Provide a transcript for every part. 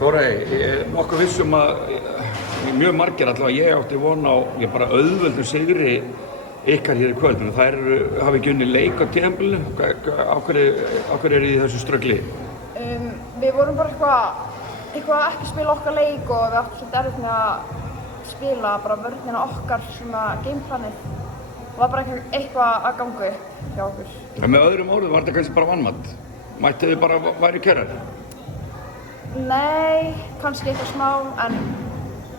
Þórey, ég er nokkuð viss að mjög margir allavega ég átti von á bara auðveldum sigri ykkar hér í kvöld, en þær hafa ekki unnið leik á tímabilinu. Á hverju eru í þessu ströggli? Við vorum bara eitthvað ekki spila okkar leik og við áttum svolítið erfitt með að spila bara vörnina okkar svona gameplanið. Það var bara eitthvað að ganga upp hjá okkur. En með öðrum orðum var þetta kannski bara vanmat? Mættu þið bara væri kjörrar? Nei, kannski eitthvað smá, en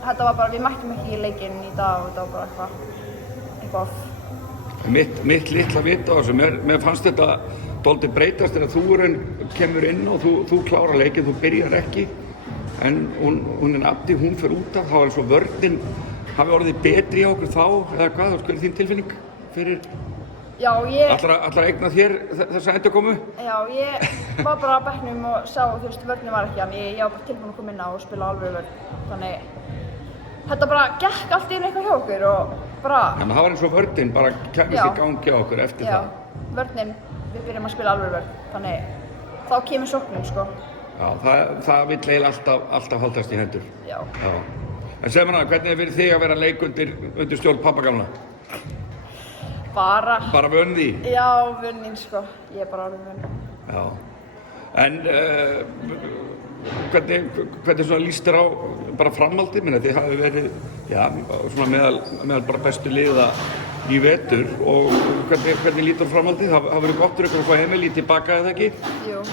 þetta var bara, við mættum ekki í leikinn í dag og þetta var bara eitthvað off. Mitt litla vita á þessu, mér fannst þetta dálítið breytast þegar þú kemur inn og þú klárar leikinn, þú byrjar ekki, en hún Abdi, hún fer út af, þá var eins og vörnin hafi orðið betri á okkur þá, eða hvað, hver er þín tilfinning fyrir? Já, Allra eigna þér þessa endurkomu? Já, ég var bara á bekknum og sá, þú veist, vörnin var ekki, en ég var bara tilbúin að koma inn á og spila alveg vörn, þannig þetta bara gekk allt í einu eitthvað hjá okkur og bara... Þannig að það var eins og vörnin bara kemist í gangi á okkur eftir það? Já, vörnin, við byrjum að spila alveg vörn, þannig þá kemur sóknin, sko. Já, það vill eiginlega alltaf haldast í hendur. Já. En segð mér hvernig er fyrir þig að vera leik undir stjórn pabba gamla? Bara vön því? Já, vönnin, sko. Ég er bara alveg vönn. Já. En hvernig svona líst þér á bara framhaldið? Þið hafi verið, já, svona meðal bara bestu liða í vetur og hvernig lítur framhaldið? Það hafi verið gott fyrir ykkur að fá Emilí tilbaka eða ekki? Jú.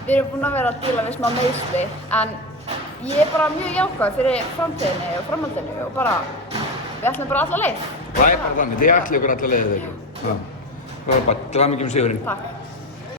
Við erum búin að vera að díla við smá meiðsli, en ég er bara mjög jákvæð fyrir framtíðinni og framhaldinu og bara, við ætlum bara alla leið. Það er bara þannig, þið ætlið ykkur alla leið þegar. Það var bara til hamingju með sigurinn. Takk.